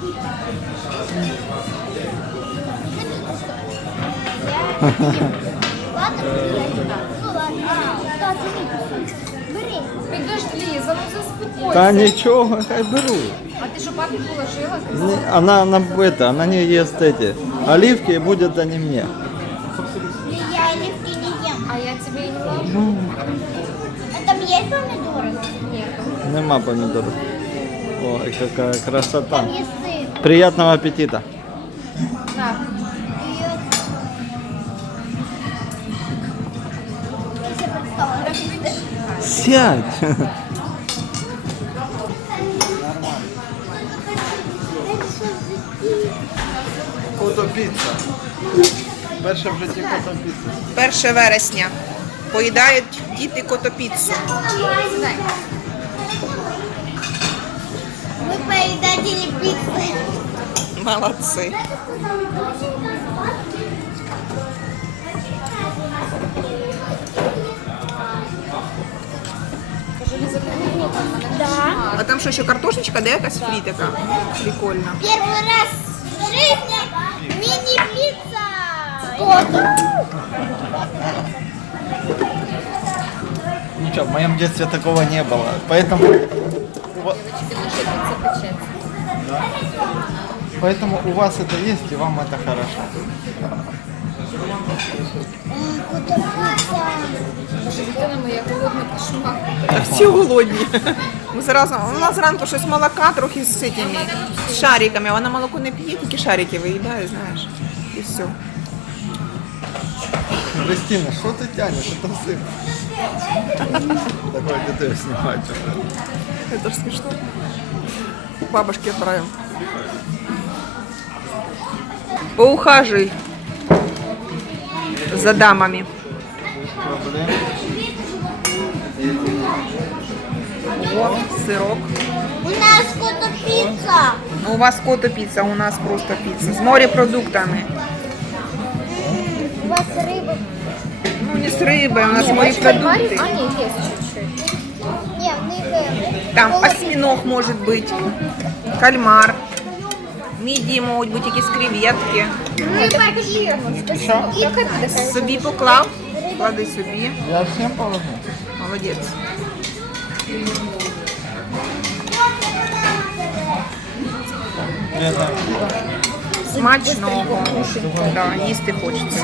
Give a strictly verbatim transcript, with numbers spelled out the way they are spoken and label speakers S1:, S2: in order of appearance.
S1: Ладно, ну ладно. Так, бери.
S2: Підожди, Ліза, ну заспокойся.
S3: Та нічого, хай беру.
S2: А ти що папі положила?
S3: Не, Она, она, это, она не ест эти оливки, и будет они мне.
S1: Я оливки не ем.
S2: А я тебе и не ложу.
S1: А там есть помидоры?
S2: Нет.
S3: Нема помидоров. Ой, какая красота.
S1: Там есть сыр.
S3: Приятного аппетита.
S2: На.
S3: Сядь. Котопіца. Перше в житті котопіца.
S4: перше вересня. Поїдають діти котопіцу.
S1: Мы поедатели пиццы.
S4: Молодці.
S1: Да.
S4: А там що, ще картошечка, де якась фрі така? Прикольно.
S1: Первый раз в жизни мини-пицца. Что-то.
S3: Ничего, в моем детстве такого не было. Поэтому, у ва- поэтому у вас это есть, и вам это хорошо.
S2: Боже, дитина моя голодна кошмар.
S4: Та всі голодні. Ми зразу, у нас зранку щось молока трохи з цими з шариками. Вона молоко не п'є, тільки шарики виїдає, знаєш. І все.
S3: Кристина, что ты тянешь? Это сын. Такое детей снимать.
S4: Это ж смешно. Бабушке отправим. Поухаживай за дамами.
S3: Проблем.
S4: О, сырок.
S1: У нас кота-пицца.
S4: У вас кото-пицца, у нас просто пицца. С морепродуктами.
S1: У вас рыба.
S4: Ну, не с рыбой, у нас
S2: А,
S4: морепродукты.
S2: нет, есть чуть-чуть.
S1: Не, в них э,
S4: Там
S1: холодно.
S4: осьминог может быть, кальмар. Мідії можуть бути якісь креветки.
S1: Рыба и и
S4: Собі поклав, клади собі.
S3: Я всем положу.
S4: Молодець.
S3: Это
S4: Смачного. Да, їсти хочеться.